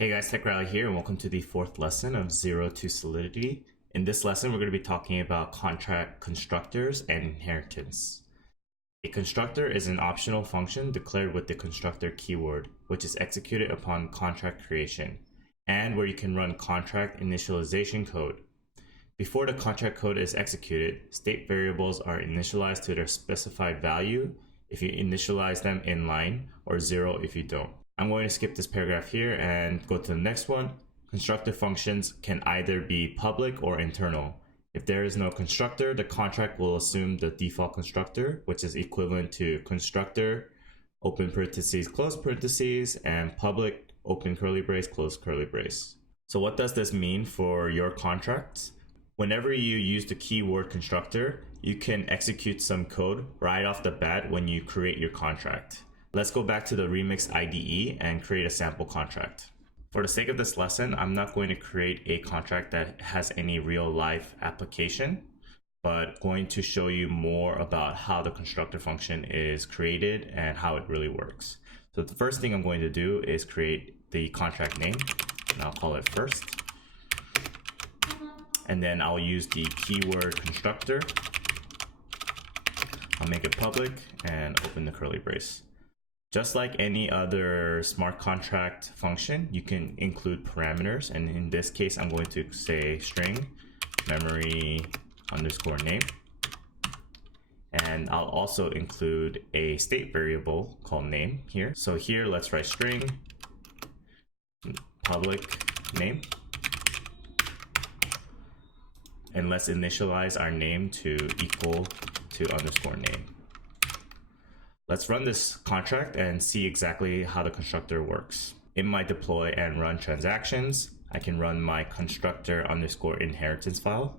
Hey guys, Tech Rally here, and welcome to the fourth lesson of Zero to Solidity. In this lesson, we're going to be talking about contract constructors and inheritance. A constructor is an optional function declared with the constructor keyword, which is executed upon contract creation, and where you can run contract initialization code. Before the contract code is executed, state variables are initialized to their specified value if you initialize them inline, or 0 if you don't. I'm going to skip this paragraph here and go to the next one. Constructor functions can either be public or internal. If there is no constructor, the contract will assume the default constructor, which is equivalent to constructor, open parentheses, close parentheses, and public, open curly brace, close curly brace. So what does this mean for your contracts? Whenever you use the keyword constructor, you can execute some code right off the bat when you create your contract. Let's go back to the Remix IDE and create a sample contract. For the sake of this lesson, I'm not going to create a contract that has any real life application, but going to show you more about how the constructor function is created and how it really works. So the first thing I'm going to do is create the contract name, and I'll call it first. And then I'll use the keyword constructor. I'll make it public and open the curly brace. Just like any other smart contract function, you can include parameters, and in this case I'm going to say string memory underscore name, and I'll also include a state variable called name here. So here let's write string public name, and let's initialize our name to equal to underscore name. Let's run this contract and see exactly how the constructor works. In my deploy and run transactions, I can run my constructor underscore inheritance file.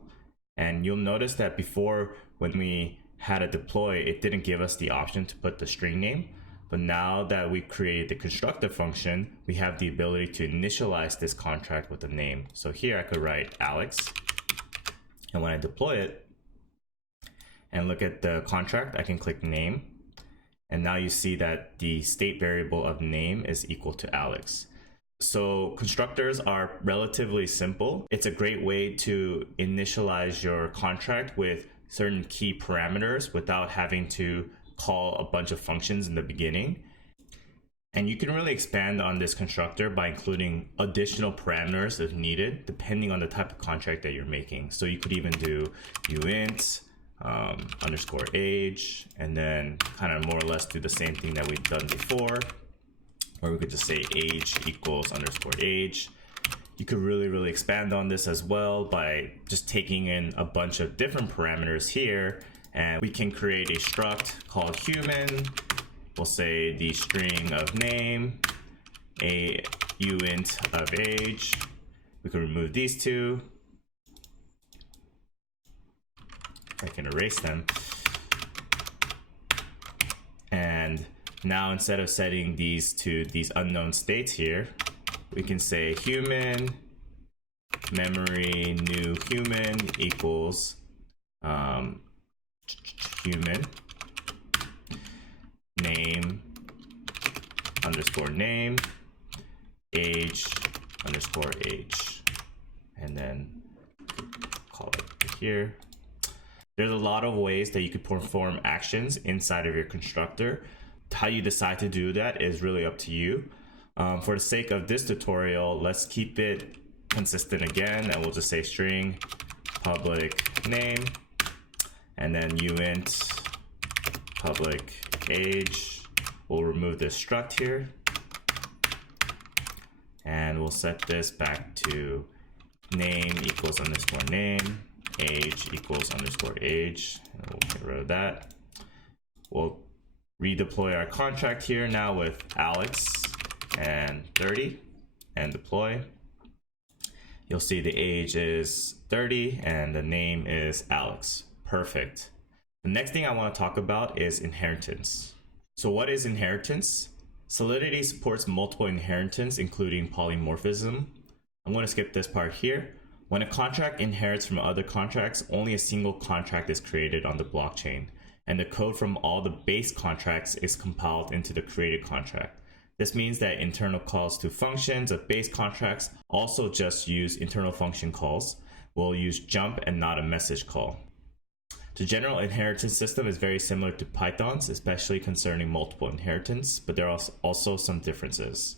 And you'll notice that before, when we had a deploy, it didn't give us the option to put the string name. But now that we created the constructor function, we have the ability to initialize this contract with a name. So here I could write Alex. And when I deploy it and look at the contract, I can click name. And now you see that the state variable of name is equal to Alex. So constructors are relatively simple. It's a great way to initialize your contract with certain key parameters without having to call a bunch of functions in the beginning. And you can really expand on this constructor by including additional parameters if needed, depending on the type of contract that you're making. So you could even do uint, underscore age, and then kind of more or less do the same thing that we've done before, or we could just say age equals underscore age. You could really expand on this as well by just taking in a bunch of different parameters here, and we can create a struct called human. We'll say the string of name, a uint of age. We can remove these two. I can erase them. And now instead of setting these to these unknown states here, we can say human memory new human equals human name underscore name age underscore age, and then call it here. There's a lot of ways that you could perform actions inside of your constructor. How you decide to do that is really up to you. For the sake of this tutorial, let's keep it consistent again, and we'll just say string public name, and then uint public age. We'll remove this struct here, and we'll set this back to name equals underscore name, age equals underscore age, and we'll get rid of that. We'll redeploy our contract here now with Alex and 30 and deploy. You'll see the age is 30 and the name is Alex. Perfect. The next thing I want to talk about is inheritance. So what is inheritance? Solidity supports multiple inheritance, including polymorphism. I'm going to skip this part here. When a contract inherits from other contracts, only a single contract is created on the blockchain, and the code from all the base contracts is compiled into the created contract. This means that internal calls to functions of base contracts also just use internal function calls. We'll use jump and not a message call. The general inheritance system is very similar to Python's, especially concerning multiple inheritance, but there are also some differences.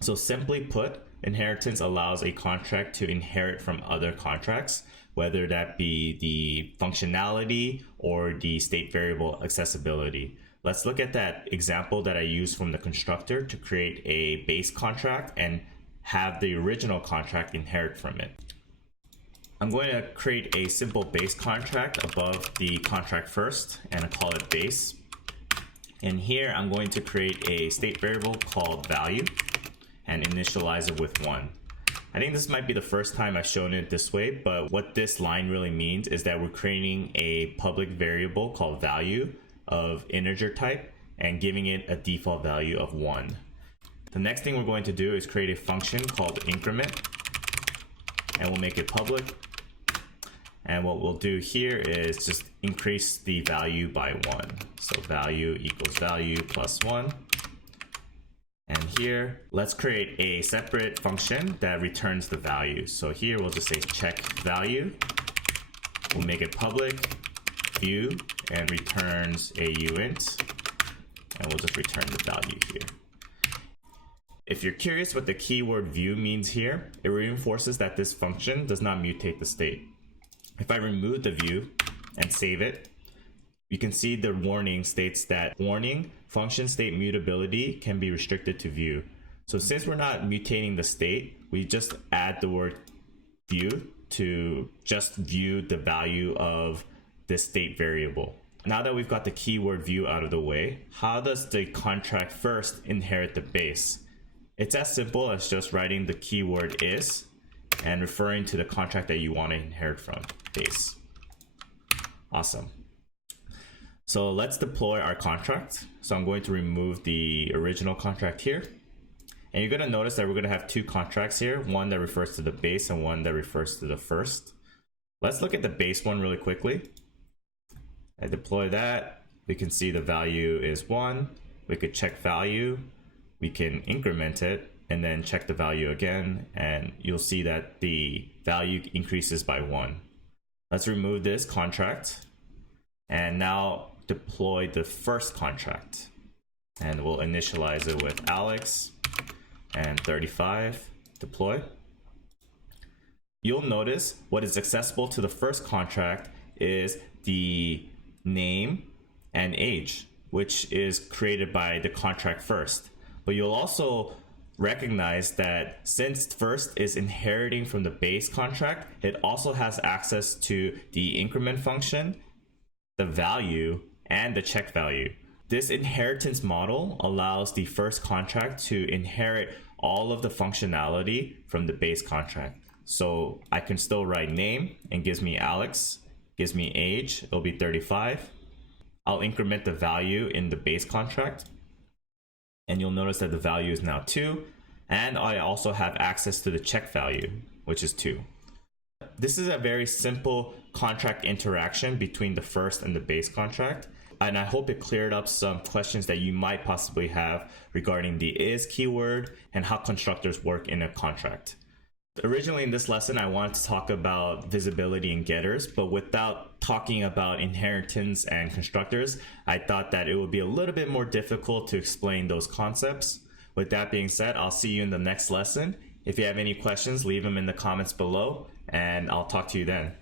So simply put, inheritance allows a contract to inherit from other contracts, whether that be the functionality or the state variable accessibility. Let's look at that example that I used from the constructor to create a base contract and have the original contract inherit from it. I'm going to create a simple base contract above the contract first and I call it base. And here I'm going to create a state variable called value and initialize it with 1. I think this might be the first time I've shown it this way, but what this line really means is that we're creating a public variable called value of integer type and giving it a default value of 1. The next thing we're going to do is create a function called increment, and we'll make it public. And what we'll do here is just increase the value by 1. So value equals value plus 1. And here, let's create a separate function that returns the value. So here we'll just say check value. We'll make it public, view, and returns a uint. And we'll just return the value here. If you're curious what the keyword view means here, it reinforces that this function does not mutate the state. If I remove the view and save it, you can see the warning states that warning function state mutability can be restricted to view. So since we're not mutating the state, we just add the word view to just view the value of this state variable. Now that we've got the keyword view out of the way, how does the contract first inherit the base? It's as simple as just writing the keyword is and referring to the contract that you want to inherit from, base. Awesome. So let's deploy our contract. So I'm going to remove the original contract here. And you're going to notice that we're going to have two contracts here, one that refers to the base and one that refers to the first. Let's look at the base one really quickly. I deploy that. We can see the value is 1. We could check value. We can increment it and then check the value again, and you'll see that the value increases by 1. Let's remove this contract and now deploy the first contract, and we'll initialize it with Alex and 35. Deploy. You'll notice what is accessible to the first contract is the name and age, which is created by the contract first. But you'll also recognize that since first is inheriting from the base contract, it also has access to the increment function, the value, and the check value. This inheritance model allows the first contract to inherit all of the functionality from the base contract. So I can still write name and gives me Alex, gives me age, it'll be 35. I'll increment the value in the base contract, and you'll notice that the value is now 2, and I also have access to the check value, which is 2. This is a very simple contract interaction between the first and the base contract, and I hope it cleared up some questions that you might possibly have regarding the is keyword and how constructors work in a contract. Originally in this lesson, I wanted to talk about visibility and getters, but without talking about inheritance and constructors, I thought that it would be a little bit more difficult to explain those concepts. With that being said, I'll see you in the next lesson. If you have any questions, leave them in the comments below, and I'll talk to you then.